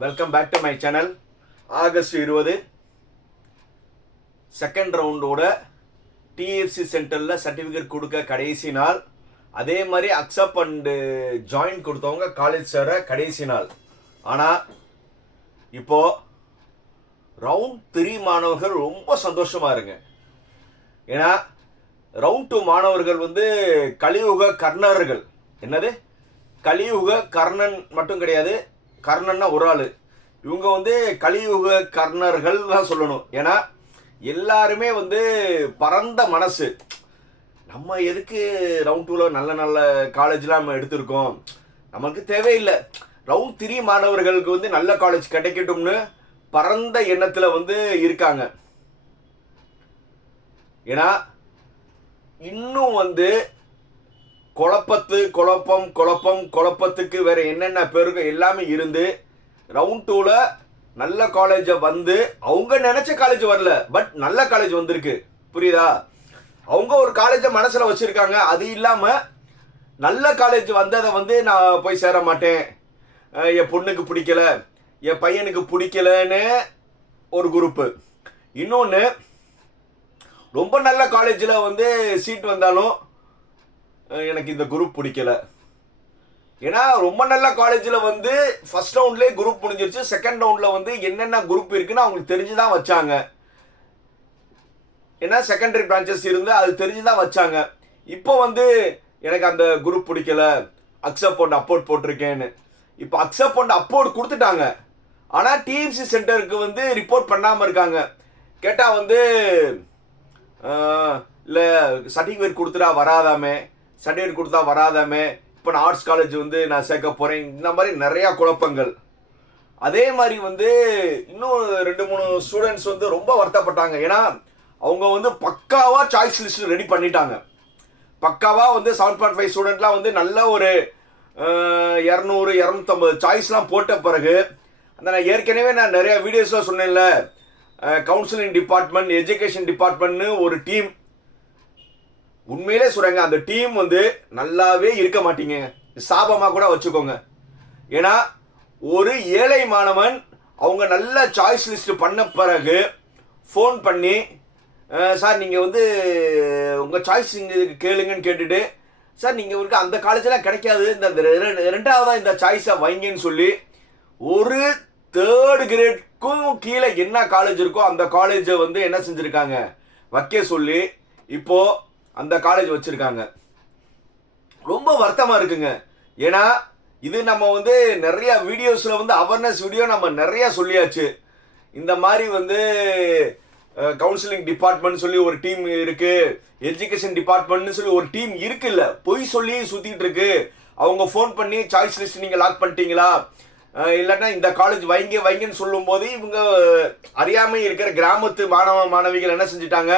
Welcome back to my channel August இருபது. Second ரவுண்டோட DFC சென்டரில் சர்டிஃபிகேட் கொடுக்க கடைசி நாள். அதே மாதிரி அக்செப்ட் அண்டு ஜாயின் கொடுத்தவங்க காலேஜ் சேர கடைசி நாள். ஆனால் இப்போ ரவுண்ட் த்ரீ மாணவர்கள் ரொம்ப சந்தோஷமாக இருங்க. ஏன்னா ரவுண்ட் டூ மாணவர்கள் வந்து கலியுக கர்ணர்கள். என்னது? கலியுக கர்ணன் மட்டும் கிடையாது கர்ணன்னா ஒரு ஆள். இவங்க வந்து கலியுக கர்ணர்கள் தான் சொல்லணும். ஏன்னா எல்லாருமே வந்து பரந்த மனசு. நம்ம எதுக்கு ரவுண்ட் டூவில் நல்ல நல்ல காலேஜ்லாம் நம்ம எடுத்திருக்கோம்? நமக்கு தேவையில்லை. ரவுண்ட் த்ரீ மாணவர்களுக்கு வந்து நல்ல காலேஜ் கிடைக்கட்டும்னு பரந்த எண்ணத்தில் வந்து இருக்காங்க. ஏன்னா இன்னும் வந்து குழப்பத்து குழப்பம் குழப்பம் குழப்பத்துக்கு வேற என்னென்ன பேருக்கு எல்லாமே இருந்து ரவுண்ட் டூவில் நல்ல காலேஜை வந்து அவங்க நினைச்ச காலேஜ் வரல பட் நல்ல காலேஜ் வந்திருக்கு. புரியுதா? அவங்க ஒரு காலேஜை மனசில் வச்சுருக்காங்க. அது இல்லாமல் நல்ல காலேஜ் வந்ததை வந்து நான் போய் சேர மாட்டேன். என் பொண்ணுக்கு பிடிக்கல என் பையனுக்கு பிடிக்கலன்னு ஒரு குரூப்பு இன்னொன்று ரொம்ப நல்ல காலேஜில் வந்து சீட் வந்தாலும் எனக்கு இந்த குரூப் பிடிக்கல. ஏன்னா ரொம்ப நல்ல காலேஜில் வந்து ஃபர்ஸ்ட் ரவுண்ட்லேயே குரூப் முடிஞ்சிருச்சு. செகண்ட் ரவுண்டில் வந்து என்னென்ன குரூப் இருக்குன்னு அவங்களுக்கு தெரிஞ்சு தான் வச்சாங்க. ஏன்னா செகண்டரி பிரான்ச்சஸ் இருந்து அது தெரிஞ்சு தான் வச்சாங்க. இப்போ வந்து எனக்கு அந்த குரூப் பிடிக்கல. அக்செப்ட் பண்ண அப்போர்ட் போட்டிருக்கேன்னு. இப்போ அக்செப்ட் பண்ண அப்போர்ட் கொடுத்துட்டாங்க. ஆனால் டிஎம்சி சென்டருக்கு வந்து ரிப்போர்ட் பண்ணாமல் இருக்காங்க. கேட்டால் வந்து இல்லை சர்டிஃபிகேட் கொடுத்துட்டா வராதாமே. சர்டிஃபிகேட் கொடுத்தா வராதாமே. இப்போ நான் ஆர்ட்ஸ் காலேஜ் வந்து நான் சேர்க்க போகிறேன் இந்த மாதிரி நிறையா குழப்பங்கள். அதே மாதிரி வந்து இன்னும் ரெண்டு மூணு ஸ்டூடெண்ட்ஸ் வந்து ரொம்ப வருத்தப்பட்டாங்க. ஏன்னா அவங்க வந்து பக்காவாக சாய்ஸ் லிஸ்ட் ரெடி பண்ணிட்டாங்க. பக்காவாக வந்து செவன் பாயிண்ட் ஃபைவ் ஸ்டூடெண்ட்லாம் வந்து நல்ல ஒரு இரநூறு இரநூத்தம்பது சாய்ஸ்லாம் போட்ட பிறகு அந்த நான் ஏற்கனவே நான் நிறைய வீடியோஸில் சொன்னேன்ல கவுன்சிலிங் டிபார்ட்மெண்ட் எஜுகேஷன் டிபார்ட்மெண்ட்னு ஒரு டீம் உண்மையிலே சொல்கிறேங்க அந்த டீம் வந்து நல்லாவே இருக்க மாட்டீங்க. சாபமாக கூட வச்சுக்கோங்க. ஏன்னா ஒரு ஏழை மாணவன் அவங்க நல்ல சாய்ஸ் லிஸ்ட் பண்ண பிறகு ஃபோன் பண்ணி சார் நீங்கள் வந்து உங்கள் சாய்ஸ் நீங்கள் கேளுங்கன்னு கேட்டுட்டு சார் நீங்கள் இருக்க அந்த காலேஜெலாம் கிடைக்காது. இந்த இந்த ரெ- ரெண்டாவதா இந்த சாய்ஸை வைங்கன்னு சொல்லி ஒரு தேர்ட் கிரேட்க்கும் கீழே என்ன காலேஜ் இருக்கோ அந்த காலேஜை வந்து என்ன செஞ்சுருக்காங்க? வைக்க சொல்லி இப்போது அந்த காலேஜ் வச்சுருக்காங்க. ரொம்ப வருத்தமாக இருக்குங்க. ஏன்னா இது நம்ம வந்து நிறைய வீடியோஸில் வந்து அவேர்னஸ் வீடியோ நம்ம நிறைய சொல்லியாச்சு. இந்த மாதிரி வந்து கவுன்சிலிங் டிபார்ட்மெண்ட் சொல்லி ஒரு டீம் இருக்கு. எஜுகேஷன் டிபார்ட்மெண்ட்னு சொல்லி ஒரு டீம் இருக்குல்ல. பொய் சொல்லி சுத்திட்டு இருக்கு. அவங்க ஃபோன் பண்ணி சாய்ஸ் லிஸ்ட் நீங்க லாக் பண்ணிட்டீங்களா? இல்லைன்னா இந்த காலேஜ் வைங்க வைங்கன்னு சொல்லும்போது இவங்க அறியாமை இருக்கிற கிராமத்து மாணவ மாணவிகள் என்ன செஞ்சுட்டாங்க?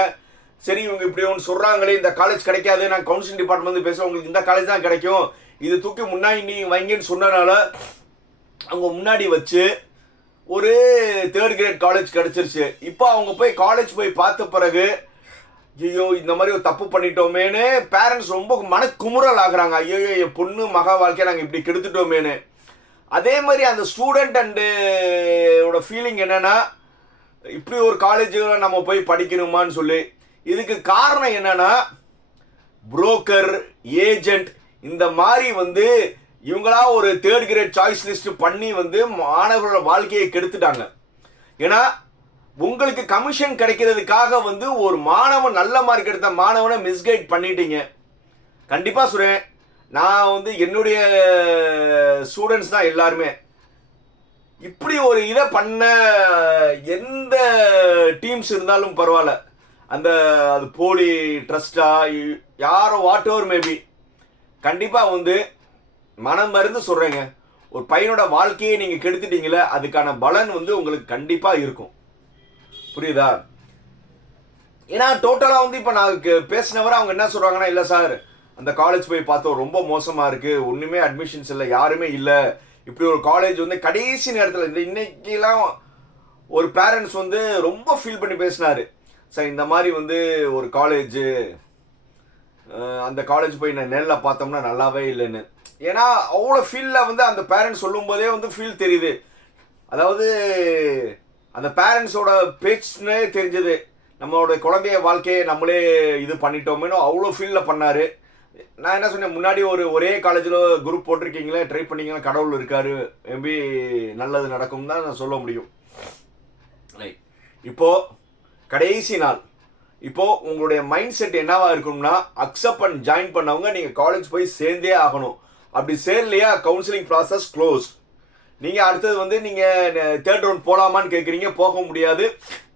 சரி இவங்க இப்படி ஒன்று சொல்கிறாங்களே இந்த காலேஜ் கிடைக்காது நான் கவுன்சிலிங் டிபார்ட்மெண்ட் வந்து உங்களுக்கு இந்த காலேஜ் தான் கிடைக்கும். இது தூக்கி முன்னாடி நீ வைங்கன்னு சொன்னனால அவங்க முன்னாடி வச்சு ஒரு தேர்ட் கிரேட் காலேஜ் கிடச்சிருச்சு. இப்போ அவங்க போய் காலேஜ் போய் பார்த்த பிறகு ஐயோ இந்த மாதிரி ஒரு தப்பு பண்ணிட்டோமேனு பேரண்ட்ஸ் ரொம்ப மன ஆகுறாங்க. ஐயோ என் பொண்ணு மக வாழ்க்கையை நாங்கள் இப்படி கெடுத்துட்டோமேனு அதே மாதிரி அந்த ஸ்டூடெண்ட் அண்டு ஓட ஃபீலிங் என்னென்னா இப்படி ஒரு காலேஜில் நம்ம போய் படிக்கணுமான்னு சொல்லி இதுக்கு காரணம் என்னன்னா புரோக்கர் ஏஜென்ட் இந்த மாதிரி வந்து இவங்களா ஒரு தேர்ட் கிரேட் சாய்ஸ் லிஸ்ட் பண்ணி வந்து மாணவர்களோட வாழ்க்கையை கெடுத்துட்டாங்க. ஏன்னா உங்களுக்கு கமிஷன் கிடைக்கிறதுக்காக வந்து ஒரு மாணவன் நல்ல மார்க் எடுத்த மாணவனை மிஸ்கைட் பண்ணிட்டீங்க. கண்டிப்பாக சொல்கிறேன் நான் வந்து என்னுடைய ஸ்டூடெண்ட்ஸ் தான் எல்லாருமே. இப்படி ஒரு இதை பண்ண எந்த டீம்ஸ் இருந்தாலும் பரவாயில்ல. அந்த அது போலி ட்ரஸ்டா யாரோ வாட் எவர் மேபி கண்டிப்பாக வந்து மனம் மருந்து சொல்கிறேங்க ஒரு பையனோட வாழ்க்கையை நீங்கள் கெடுத்துட்டீங்களே அதுக்கான பலன் வந்து உங்களுக்கு கண்டிப்பாக இருக்கும். புரியுதா? ஏன்னா டோட்டலாக வந்து இப்போ நான் பேசினவரை அவங்க என்ன சொல்கிறாங்கன்னா இல்லை சார் அந்த காலேஜ் போய் பார்த்தோம் ரொம்ப மோசமாக இருக்குது ஒன்றுமே அட்மிஷன்ஸ் இல்லை யாருமே இல்லை. இப்படி ஒரு காலேஜ் வந்து கடைசி நேரத்தில் இந்த இன்னைக்கெல்லாம் ஒரு பேரண்ட்ஸ் வந்து ரொம்ப ஃபீல் பண்ணி பேசினாரு. சார் இந்த மாதிரி வந்து ஒரு காலேஜு அந்த காலேஜ் போய் நான் நேரில் பார்த்தோம்னா நல்லாவே இல்லைன்னு. ஏன்னா அவ்வளோ ஃபீலில் வந்து அந்த பேரண்ட்ஸ் சொல்லும்போதே வந்து ஃபீல் தெரியுது. அதாவது அந்த பேரண்ட்ஸோட பேச்சுன்னே தெரிஞ்சது. நம்மளோட குழந்தைய வாழ்க்கையை நம்மளே இது பண்ணிட்டோமேனோ அவ்வளோ ஃபீலில் பண்ணார். நான் என்ன சொன்னேன் முன்னாடி ஒரு ஒரே காலேஜில் குரூப் போட்டிருக்கீங்களே ட்ரை பண்ணீங்கன்னா கடவுள் இருக்காரு. மேபி நல்லது நடக்கும் தான் நான் சொல்ல முடியும். இப்போது கடைசி நாள். இப்போது உங்களுடைய மைண்ட் செட் என்னவா இருக்கும்னா அக்செப்ட் அண்ட் ஜாயின் பண்ணவங்க நீங்கள் காலேஜ் போய் சேர்ந்தே ஆகணும். அப்படி சேரலையா கவுன்சிலிங் ப்ராசஸ் க்ளோஸ் நீங்கள் அடுத்தது வந்து நீங்கள் தேர்ட் ரவுண்ட் போகலாமான்னு கேட்குறீங்க போக முடியாது.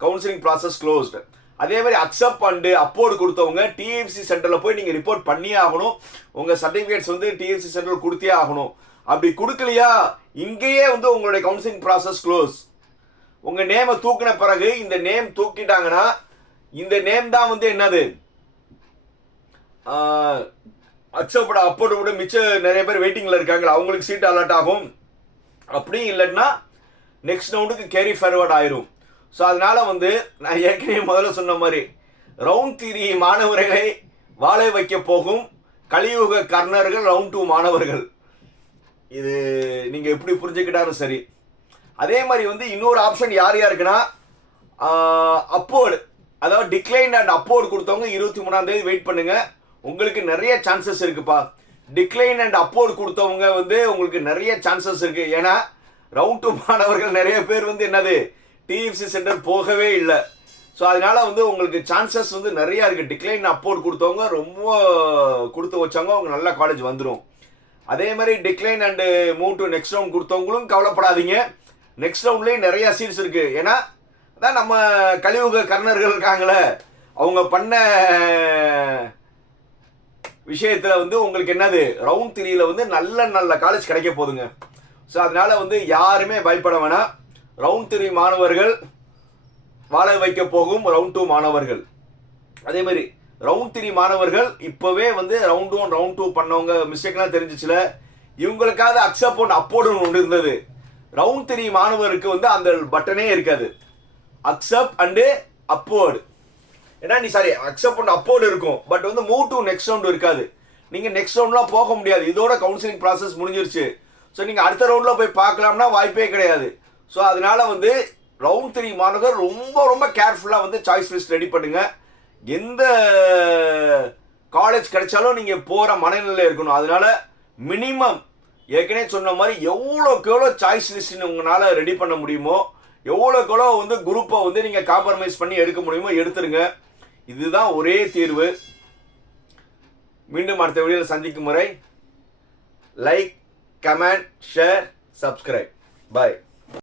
கவுன்சிலிங் ப்ராசஸ் க்ளோஸ்டு அதே மாதிரி அக்செப்ட் அண்டு அப்போர்டு கொடுத்தவங்க டிஎஃப்சி சென்டரில் போய் நீங்கள் ரிப்போர்ட் பண்ணியே ஆகணும். உங்கள் சர்டிஃபிகேட்ஸ் வந்து டிஎஃப்சி சென்டரில் கொடுத்தே ஆகணும். அப்படி கொடுக்கலையா இங்கேயே வந்து உங்களுடைய கவுன்சிலிங் ப்ராசஸ் க்ளோஸ் உங்க நேமை தூக்கின பிறகு இந்த நேம் தூக்கிட்டாங்கன்னா இந்த நேம் தான் வந்து என்னது? அச்சப்பட அப்போட விட மிச்சம் நிறைய பேர் வெயிட்டிங்ல இருக்காங்களா? அவங்களுக்கு சீட் அலர்ட் ஆகும். அப்படி இல்லைன்னா நெக்ஸ்ட் ரவுண்டுக்கு கேரி ஃபார்வர்ட் ஆயிரும். ஸோ அதனால வந்து நான் ஏற்கனவே முதல்ல சொன்ன மாதிரி ரவுண்ட் திரி மாணவர்களை வாழ வைக்க போகும் கலியுக கர்ணர்கள் ரவுண்ட் டூ மாணவர்கள். இது நீங்கள் எப்படி புரிஞ்சுக்கிட்டாலும் சரி. அதே மாதிரி வந்து இன்னொரு ஆப்ஷன் யார் யாருக்குன்னா அப்போர்டு அதாவது டிக்ளைன் அண்ட் அப்போர்டு கொடுத்தவங்க இருபத்தி மூணாம் தேதி வெயிட் பண்ணுங்க. உங்களுக்கு நிறைய சான்சஸ் இருக்குப்பா. டிக்ளைன் அண்ட் அப்போர்டு கொடுத்தவங்க வந்து உங்களுக்கு நிறைய சான்சஸ் இருக்கு. ஏன்னா ரவுண்ட் டூ மாணவர்கள் நிறைய பேர் வந்து என்னது டிஎஃப்சி சென்டர் போகவே இல்லை. ஸோ அதனால வந்து உங்களுக்கு சான்சஸ் வந்து நிறைய இருக்கு. டிக்ளைன் அப்போர்ட் கொடுத்தவங்க ரொம்ப கொடுத்து வச்சவங்க அவங்க நல்ல காலேஜ் வந்துடும் அதே மாதிரி decline and move to next round கொடுத்தவங்களும் கவலைப்படாதீங்க. நெக்ஸ்ட் ரவுண்ட்லேயும் நிறைய சீட்ஸ் இருக்கு. ஏன்னா அதான் நம்ம கலியுக கர்ணர்கள் இருக்காங்களே அவங்க பண்ண விஷயத்தில் வந்து உங்களுக்கு என்னது? ரவுண்ட் த்ரீல வந்து நல்ல நல்ல காலேஜ் கிடைக்க போகுதுங்க. ஸோ அதனால வந்து யாருமே பயப்பட வேணாம். ரவுண்ட் த்ரீ மாணவர்கள் வாழ வைக்க போகும் ரவுண்ட் டூ மாணவர்கள். அதே மாதிரி ரவுண்ட் த்ரீ மாணவர்கள் இப்போவே வந்து ரவுண்ட் ஒன் ரவுண்ட் டூ பண்ணவங்க மிஸ்டேக்லாம் தெரிஞ்சிச்சுல. இவங்களுக்காக அக்செப்ட் ஒன்று அப்போடு ஒன்று இருந்தது. ரவுண்ட் த்ரீ மாணவருக்கு வந்து அந்த பட்டனே இருக்காது. அக்செப்ட் அண்டு அப்போர்டு ஏன்னா நீ சாரி அக்செப்ட் அண்ட் அப்போர்டு இருக்கும். பட் வந்து மூவ் டு நெக்ஸ்ட் ரவுண்ட் இருக்காது. நீங்கள் நெக்ஸ்ட் ரவுண்ட்லாம் போக முடியாது. இதோட கவுன்சிலிங் ப்ராசஸ் முடிஞ்சிருச்சு. ஸோ நீங்கள் அடுத்த ரவுண்டில் போய் பார்க்கலாம்னா வாய்ப்பே கிடையாது. ஸோ அதனால வந்து ரவுண்ட் த்ரீ மாணவர் ரொம்ப ரொம்ப கேர்ஃபுல்லாக வந்து சாய்ஸ் லிஸ்ட் ரெடி பண்ணுங்க. எந்த காலேஜ் கிடைச்சாலும் நீங்கள் போகிற மனநிலை இருக்கணும். அதனால மினிமம் ஏற்கனவே சொன்ன மாதிரி எவ்வளோக்கு எவ்வளோ சாய்ஸ் லிஸ்ட் உங்களால் ரெடி பண்ண முடியுமோ எவ்வளோக்கு எவ்வளோ வந்து குரூப்பை வந்து நீங்கள் காம்ப்ரமைஸ் பண்ணி எடுக்க முடியுமோ எடுத்துருங்க. இதுதான் ஒரே தீர்வு. மீண்டும் அடுத்த வீடியோவில் சந்திக்கும் முறை like comment share subscribe bye